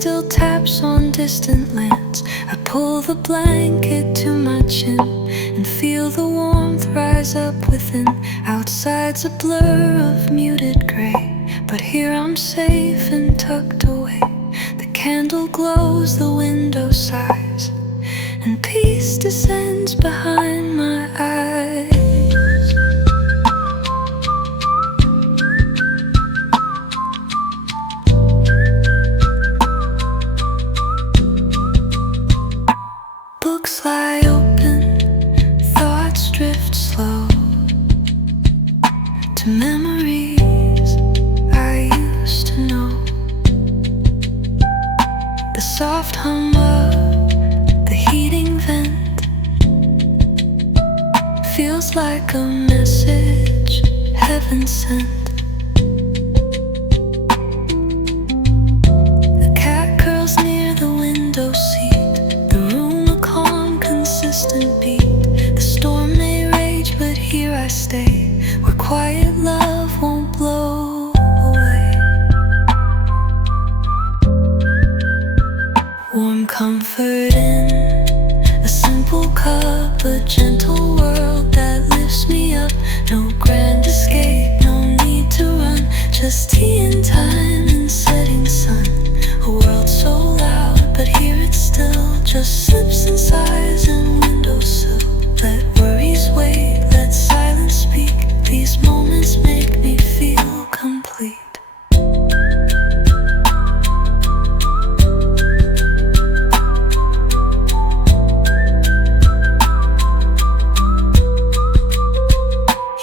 still taps on distant lands. I pull the blanket to my chin and feel the warmth rise up within. Outside's a blur of muted gray, but here I'm safe and tucked away. The candle glows, the window sighs, and peace descends behind my eyes. Books lie open, thoughts drift slow to memories I used to know. The soft hum of the heating vent feels like a message heaven sent. The cat curls near the window seat, the room a calm, consistent beat. The storm may rage, but here I stay, where quiet love won't blow away. Warm comfort in a simple cup, a gentle world that lifts me up. No grand escape, no need to run, just tea and time and setting sun. A world so loud, but here it's still, just sips and sighs and windowsill. Let worries wait, let silence speak. These moments make me feel complete.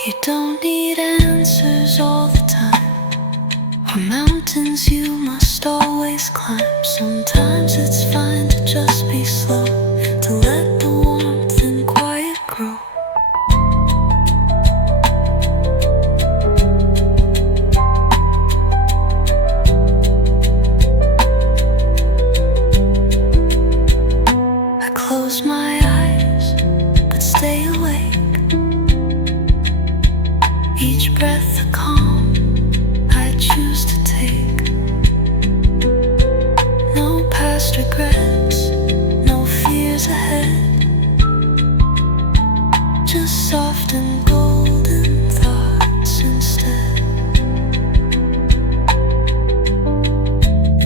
You don't need answers all the time, or mountains you must always climb. Sometimes it's fine to just be slow, to let the warmth and quiet grow. I close my eyes, but stay awake. Each breath a calm I choose to take. No past regrets, no fears ahead, just soft and golden thoughts instead.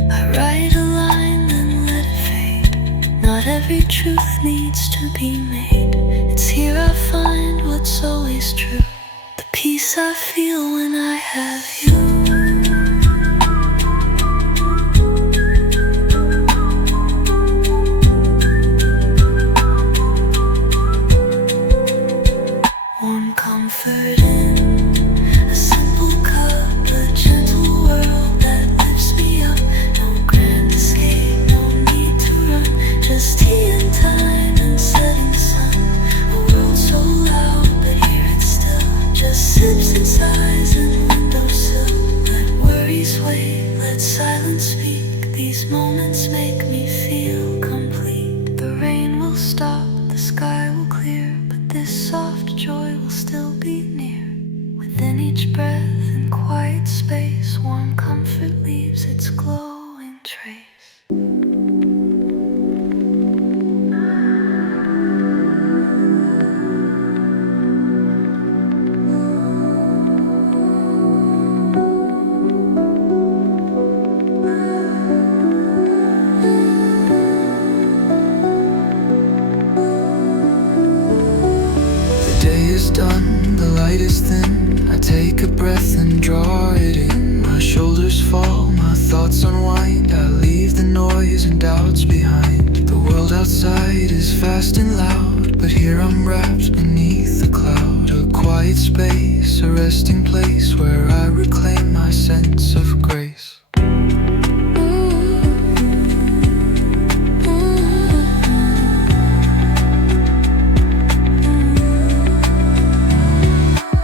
I write a line, then let it fade. Not every truth needs to be made. It's here I find what's always true, the peace I feel when I have you. Warm comfort in a simple cup, a gentle world that lifts me up. No grand escape, no need to run, just tea and time and setting sun. A world so loud, but here it's still, just sips and sighs and windowsill. Let worries wait, let silence speak. These moments make me feel complete. The rain will stop, the sky will clear, but this soft joy will still be near. Within each breath and quiet space, warm comfort leaves its glowing trace. Done, the light is thin. I take a breath and draw it in. My shoulders fall, my thoughts unwind. I leave the noise and doubts behind. The world outside is fast and loud, but here I'm wrapped beneath the cloud. A quiet space, a resting place where I reclaim my sense of grace.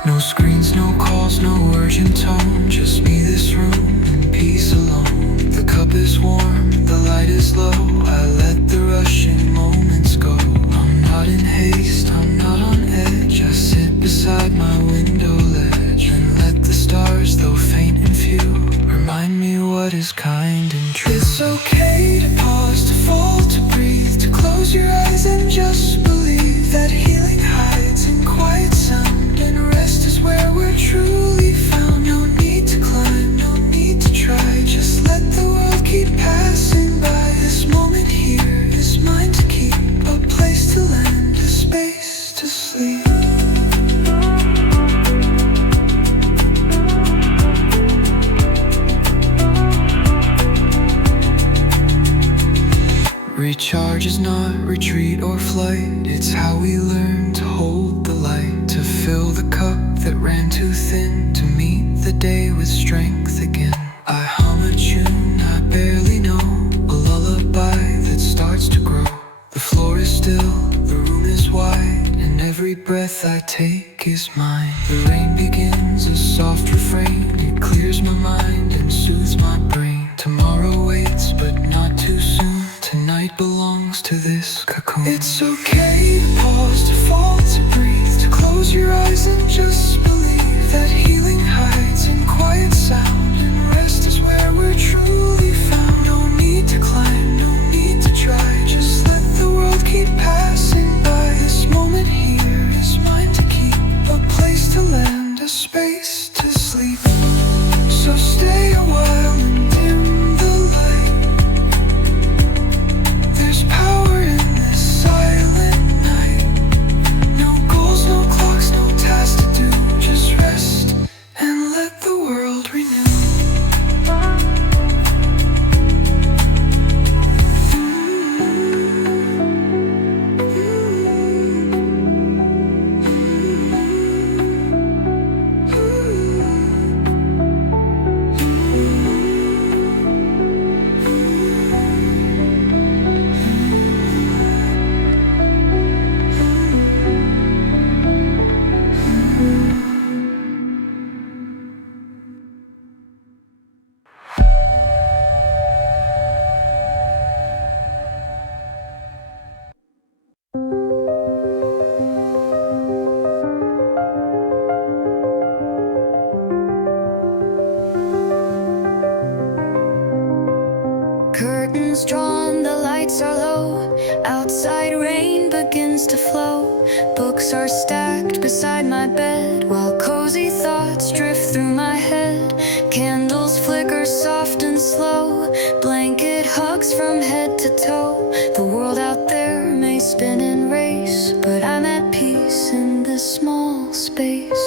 No screens, no calls, no urgent tone, just me, this room, and peace alone. The cup is warm, the light is low, I let the rushing moments go. I'm not in haste, I'm not on edge, I sit beside my window ledge and let the stars, though faint and few, remind me what is kind and true. It's okay close your eyes and just believe that healing hides in quiet sound, and rest is where we're truly found. No need to climb, no need to try, just let the world keep passing by. This moment here is mine to keep, a place to land, a space to sleep. Recharge is not retreat or flight, it's how we learn to hold the light, to fill the cup that ran too thin, to meet the day with strength again. I hum a tune I barely know, a lullaby that starts to grow. The floor is still, the room is wide, and every breath I take is mine. The rain begins a soft refrain, it clears my mind and soothes my brain. Tomorrow waits, but not too soon. Tonight belongs to this cocoon. It's okay to pause, to fall, to breathe, to close your eyes and just believe that healing hides in quiet sound, and rest is where we're truly found. No need to climb, no need to try, just let the world keep passing by. This moment here is mine to keep, a place to land, a space to sleep. So stay a while and dim the light. There's power in this silent night. No goals, no clocks, no tasks to do. Just rest and let the world renew. Curtains drawn, the lights are low. Outside rain begins to flow. Books are stacked beside my bed, while cozy thoughts drift through my head. Candles flicker soft and slow. Blanket hugs from head to toe. The world out there may spin and race, but I'm at peace in this small space.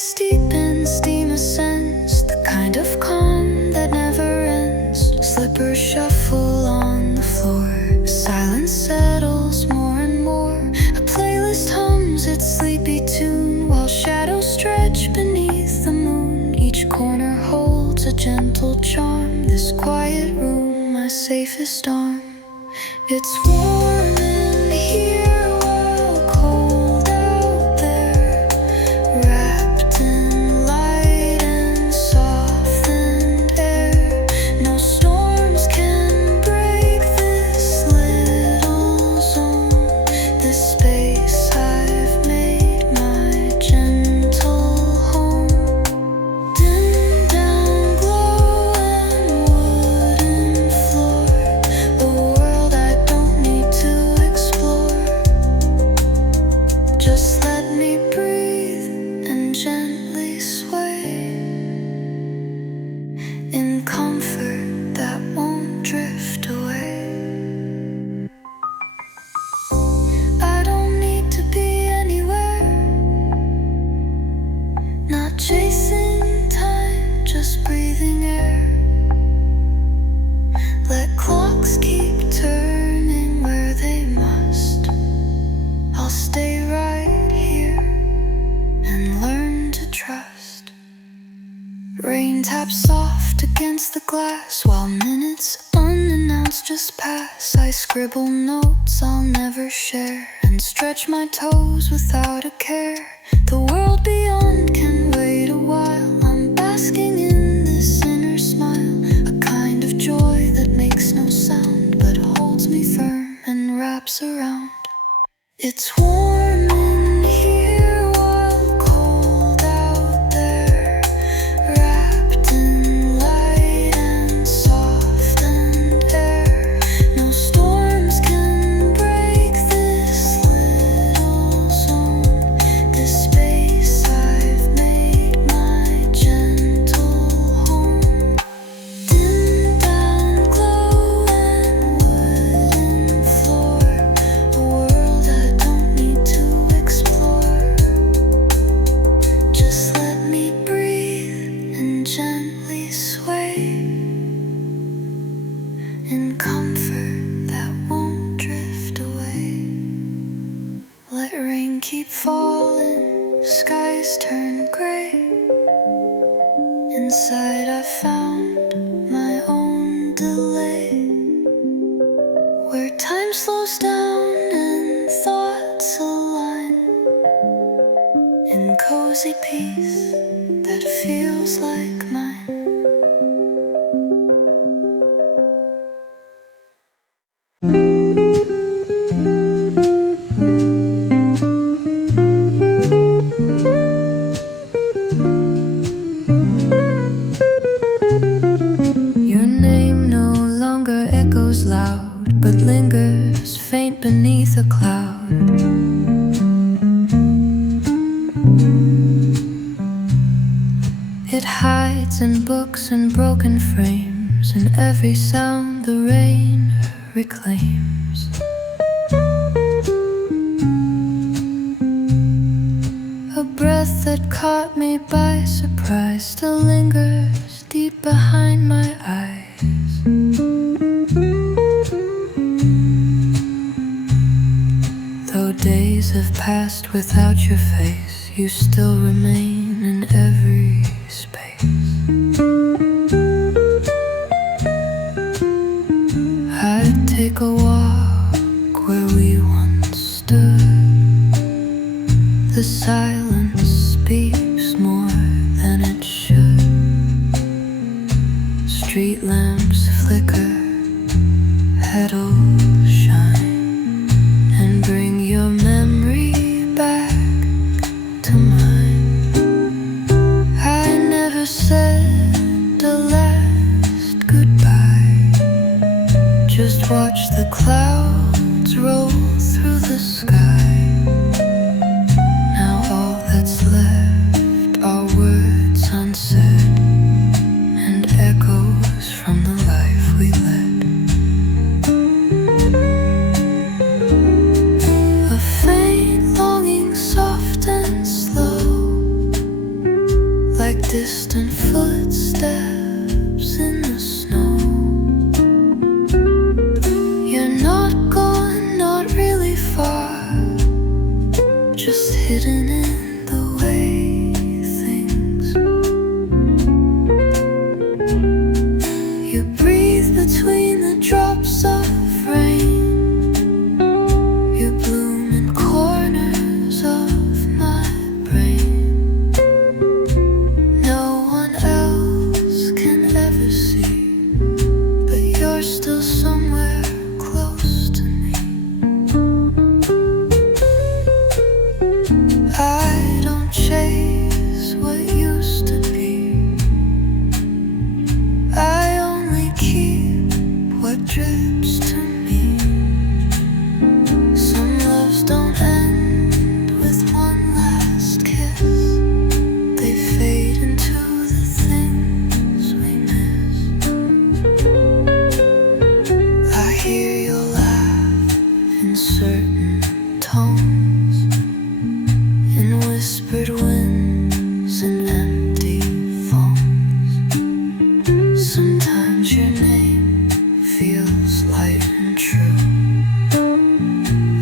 Steep in steam ascends, the kind of calm that never ends. Slippers shuffle on the floor, silence settles more and more. A playlist hums its sleepy tune, while shadows stretch beneath the moon. Each corner holds a gentle charm, this quiet room my safest arm. It's warm in here while cold out there, wrapped in light and softened air. No storms can break this little zone, this space I've made my gentle home. Dim down glow and wooden floor, a world I don't need to explore. Just let me breathe and gently sway in comfort that won't drift away. I don't need to be anywhere, not chasing time, just breathing air. Let clocks keep turning where they must. I'll stay right here and learn to trust. Rain taps soft against the glass, while minutes unannounced just pass. I scribble notes I'll never share, and stretch my toes without a care. The world beyond can wait a while. I'm basking in this inner smile, a kind of joy that makes no sound, but holds me firm and wraps around. It's warm in here rain keep falling, skies turn gray. Inside I found my own delay, where time slows down and thoughts align in cozy peace that feels like mine. Your name no longer echoes loud, but lingers faint beneath a cloud. It hides in books and broken frames, in every sound the rain reclaims. A breath that caught me by surprise still lingers deep behind my eyes. Though days have passed without your face, you still remain in every space. I'd take a walk where we once stood. The silence speaks more than it should. Street lamps flicker, petals shine, and bring your memory back to mine. I never said the last goodbye, just watch the clouds roll through the sky. Now all that's left are words unsaid and echoes from the life we led. A faint longing, soft and slow, like distant footsteps in the snow. You're not gone, not really far, just hidden in the way things. You breathe between the drops of rain. You bloom in corners of my brain. No one else can ever see, but you're still somewhere close to me. I don't chase what used to be, I only keep what drips to me. Some loves don't end with one last kiss, they fade into the things we miss. I hear your laugh in certain tones, in whispered winds and empty phones. Sometimes your name feels light and true,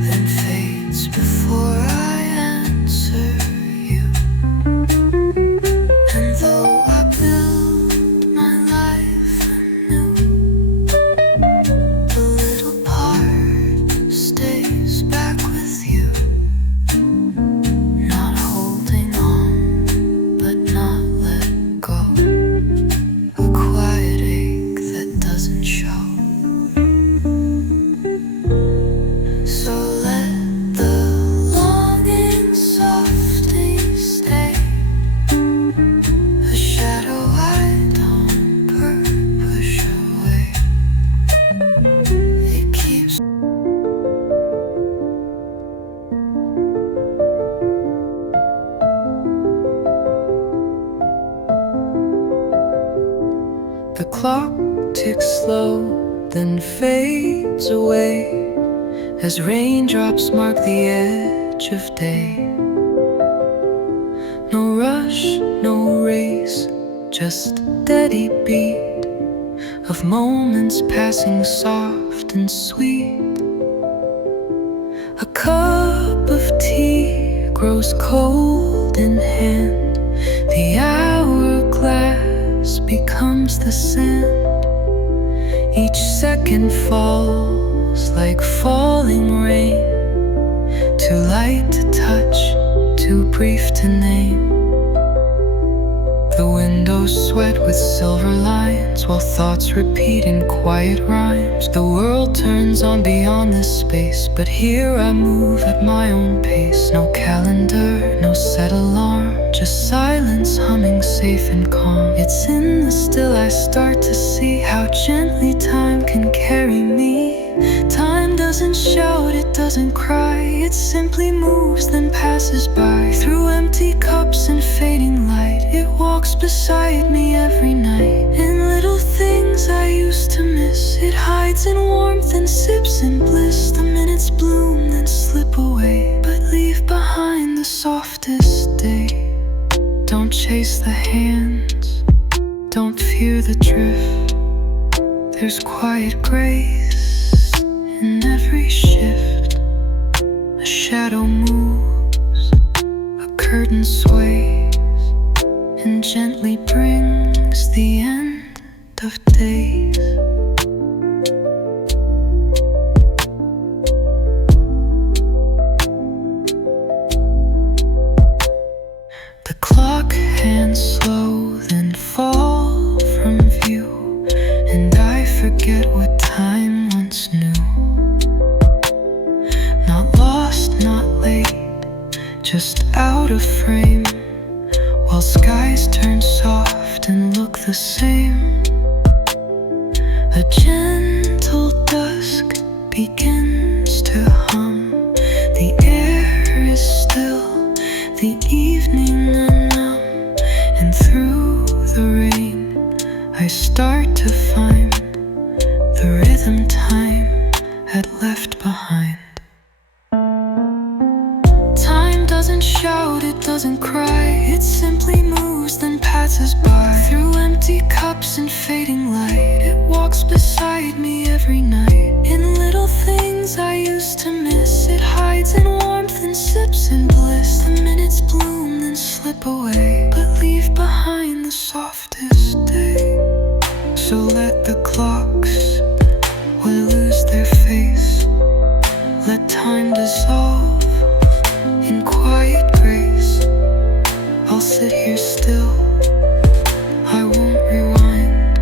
then fades before I answer you. And though I build my life anew, a little part stays back with you. Not holding on, but not let go. A quiet ache that doesn't show. So let the longing softly stay, a shadow I don't push away. It keeps. The clock ticks slow, then fades away as raindrops mark the edge of day. No rush, no race, just steady beat of moments passing soft and sweet. A cup of tea grows cold in hand. The hourglass becomes the sand. Each second falls like falling rain, too light to touch, too brief to name. The windows sweat with silver lines, while thoughts repeat in quiet rhymes. The world turns on beyond this space, but here I move at my own pace. No calendar, no set alarm, just silence humming safe and calm. It's in the still I start to see how gently time can carry me. Time doesn't shout, it doesn't cry, it simply moves then passes by. Through empty cups and fading light, it walks beside me every night. In little things I used to miss, it hides in warmth and sips in bliss. The minutes bloom then slip away, but leave behind the softest day. Don't chase the hands, don't fear the drift. There's quiet grace in every shift. A shadow moves, a curtain sways, and gently brings the end of days. The clock hands slow, then fall from view, and I forget what time once knew. Not lost, not late, just out of frame, while skies turn soft and look the same. A gentle dusk begins to hum. The air is still, the evening numb, and through the rain I start to find the rhythm time had left behind. Time doesn't shout, it doesn't cry, it simply moves then passes by. Through empty cups and fading light, it walks beside me every night. In little things I used to miss, it hides in warmth and sips in bliss. The minutes bloom then slip away, but leave behind the softest day. So let the clocks will lose their face, let time dissolve in quiet grace. I'll sit here still, I won't rewind.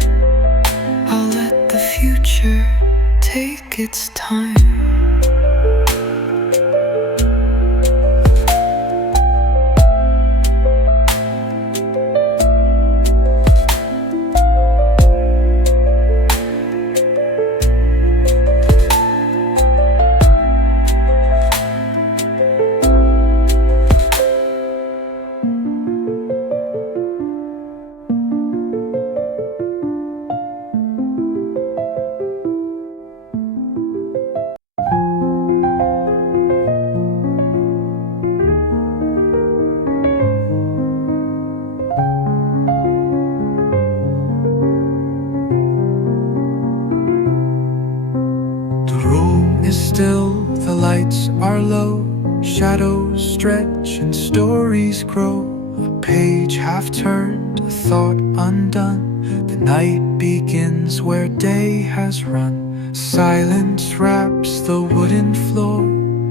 I'll let the future take its time. Still, the lights are low, shadows stretch and stories grow. A page half turned, a thought undone. The night begins where day has run. Silence wraps the wooden floor,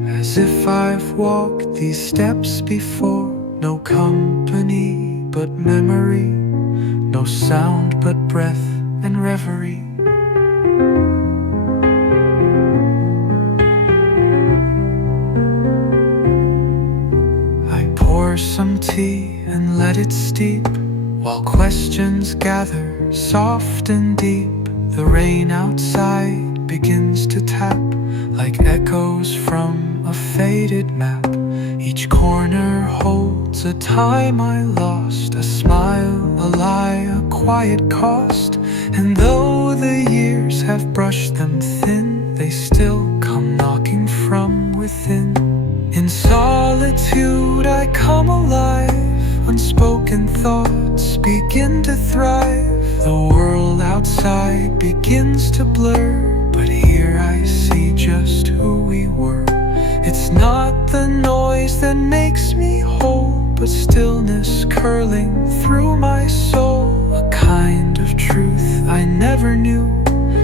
as if I've walked these steps before. No company but memory, no sound but breath and reverie. Some tea and let it steep, while questions gather soft and deep. The rain outside begins to tap, like echoes from a faded map. Each corner holds a time I lost, a smile, a lie, a quiet cost. And though the years have brushed them thin, they still come knocking from within. In solitude I come alive, unspoken thoughts begin to thrive. The world outside begins to blur, but here I see just who we were. It's not the noise noise that makes me whole, but stillness curling through my soul. A kind of truth I never knew,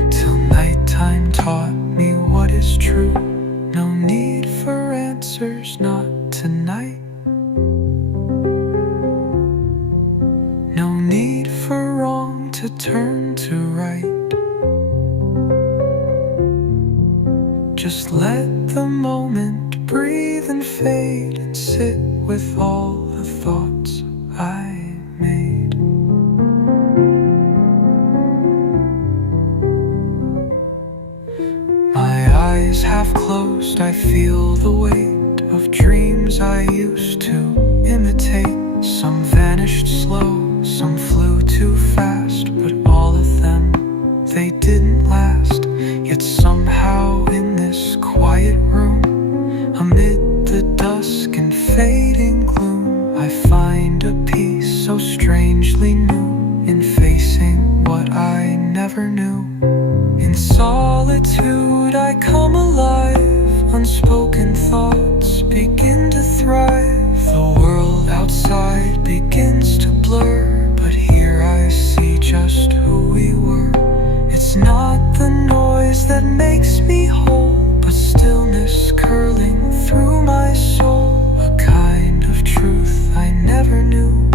till nighttime taught me what is true. No need for answers, not tonight. No need for wrong to turn to right. Just let the moment breathe and fade, and sit with all the thoughts I made. My eyes half closed, I feel the weight of dreams I used to imitate. Some vanished slow, some flew too fast, but all of them, they didn't last. Yet somehow in this quiet room, amid the dusk and fading gloom, I find a peace so strangely new in facing what I never knew. In solitude I come alive, unspoken thoughts begin to thrive. The world outside begins to blur, but here I see just who we were. It's not the noise that makes me whole, but stillness curling through my soul. A kind of truth I never knew,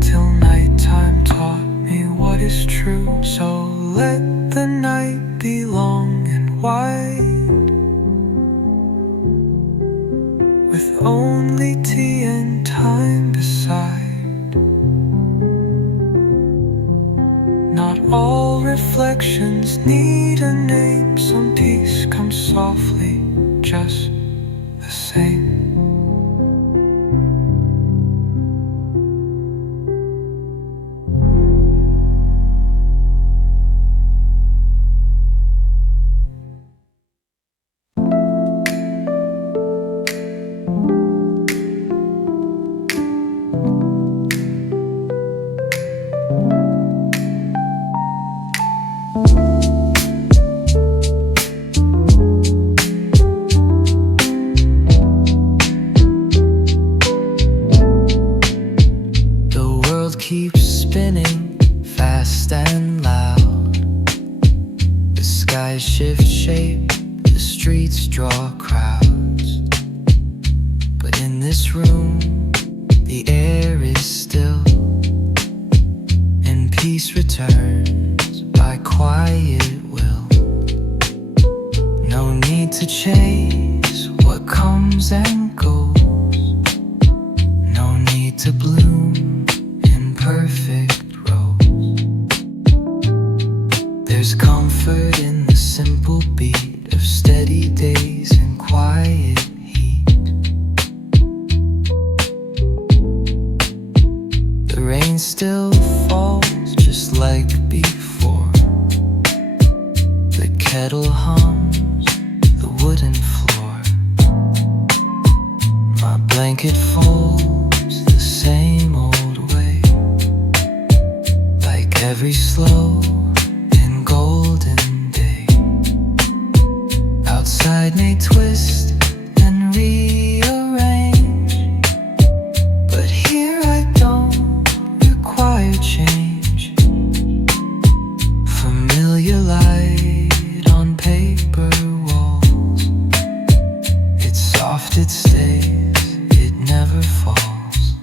till nighttime taught me what is true. So let the night be long and wide, with only tea and time beside. Not all reflections need a name. Some peace comes softly, just the same. Keeps spinning fast and loud. The skies shift shape, the streets draw crowds. But in this room, the air is still, and peace returns by quiet will. No need to chase what comes and goes. No need to bloom perfect rose. There's comfort in the simple beat of steady days and quiet heat. The rain still falls just like before. The kettle hums the wooden floor. My blanket folds the same old. Every slow and golden day, outside may twist and rearrange, but here I don't require change. Familiar light on paper walls. It's soft, it stays, it never falls.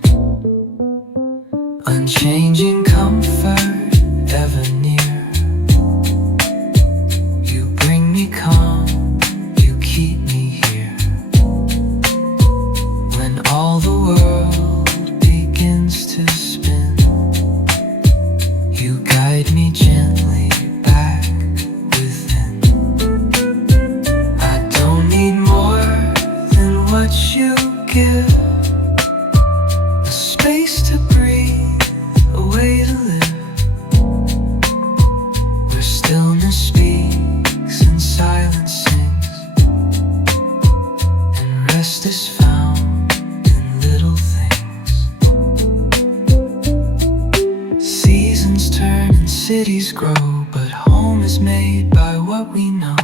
Unchanging comfort ever near. You bring me calm, you keep me here. When all the world begins to spin, you guide me gently back within. I don't need more than what you give. A space to breathe, a way to live. Stillness speaks and silence sings, and rest is found in little things. Seasons turn and cities grow, but home is made by what we know.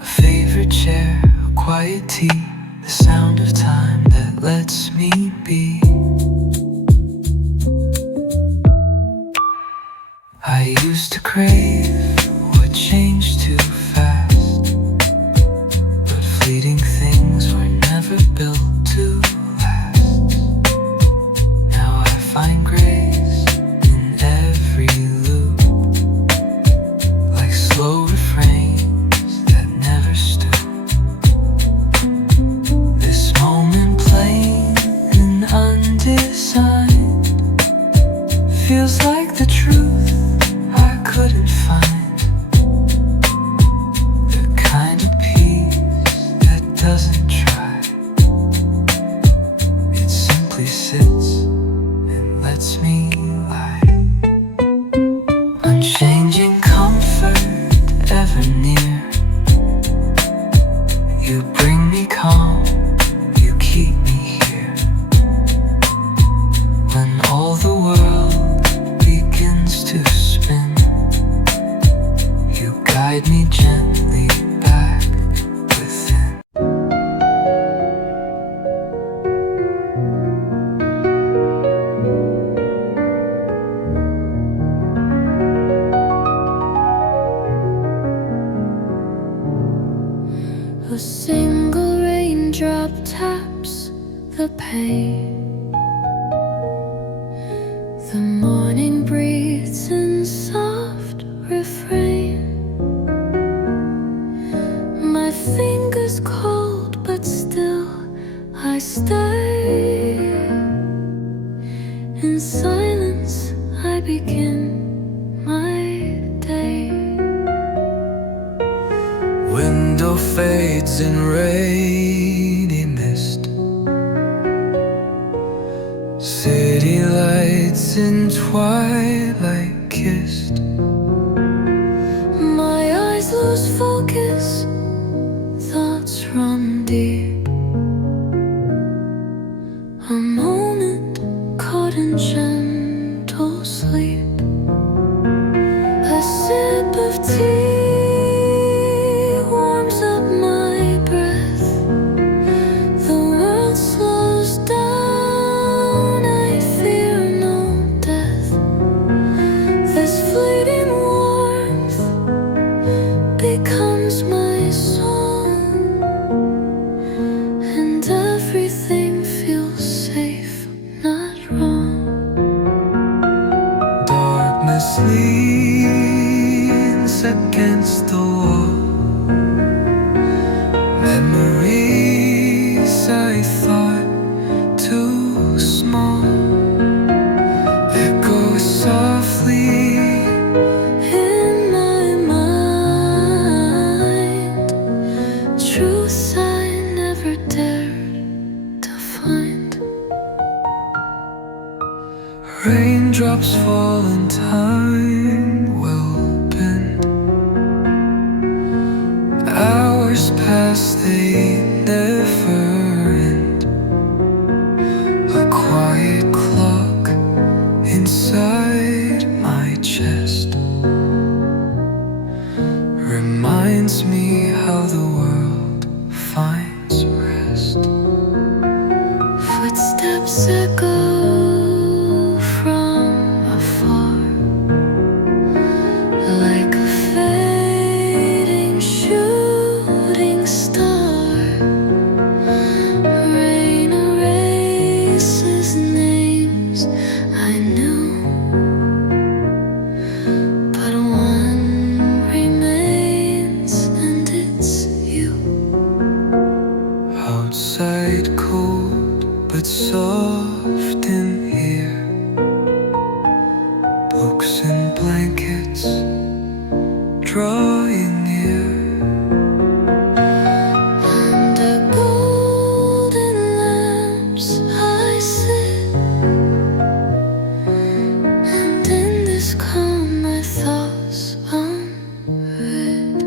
A favorite chair, a quiet tea, the sound of time that lets me be. I used to crave what changed too fast, but fleeting things were never built to last. Now I find grace in every loop, like slow refrains that never stoop. This moment plain and undesigned feels like the truth I couldn't find, the kind of peace that doesn't try. It simply sits and lets me lie. Unchanging comfort ever near. You bring me calm, you keep me here. When all the world begins to spin, you guide me gently back within. A single raindrop taps the pane. The morning breathes in soft refrain. My fingers cold, but still I stay. In silence I begin my day. Window fades in rainy mist. City lights in twilight kissed. My eyes lose focus, thoughts run deep. A moment caught in gentle sleep. A sip of tea warms up my breath. The world slows down, I fear no death. This fleeting warmth becomes my song, and everything feels safe, not wrong. Darkness leans against the wall. Memories I thought too small echo softly In my mind, truths I never dared to find. Raindrops fall and time will bend. Hours pass, they never end. A quiet clock inside my chest reminds me how the world finds rest. Footsteps echo from afar, like a fading shooting star. Rain erases names I knew, but one remains, and it's you. Outside cold but soft in here. Books and blankets drawing near. Under golden lamps I sit, and in this calm my thoughts unread.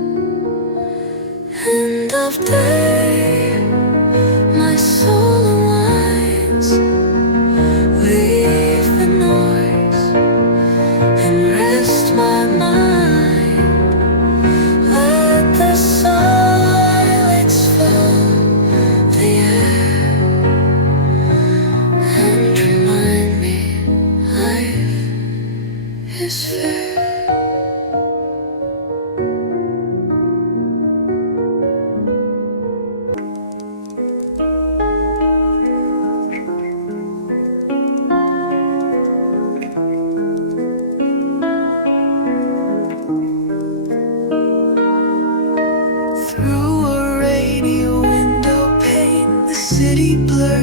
End of day, my soul unwinds,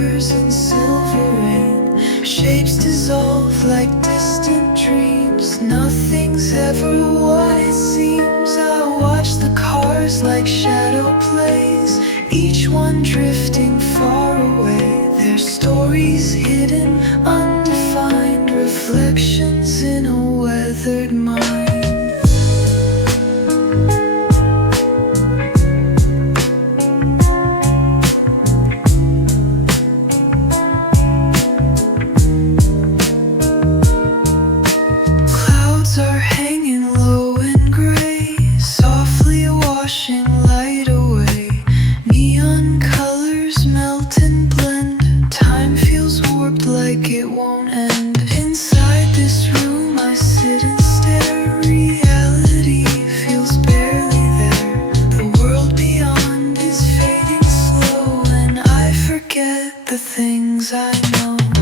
colors in silver rain. Shapes dissolve like distant dreams. Nothing's ever what it seems. I watch the cars like shadow plays, each one drifting far away. Their stories hidden, undefined, reflections in a weathered mind. Clouds are hanging low and gray, softly washing light away. Neon colors melt and blend. Time feels warped like it won't end. Inside this room I sit and stare. Reality feels barely there. The world beyond is fading slow, and I forget the things I know.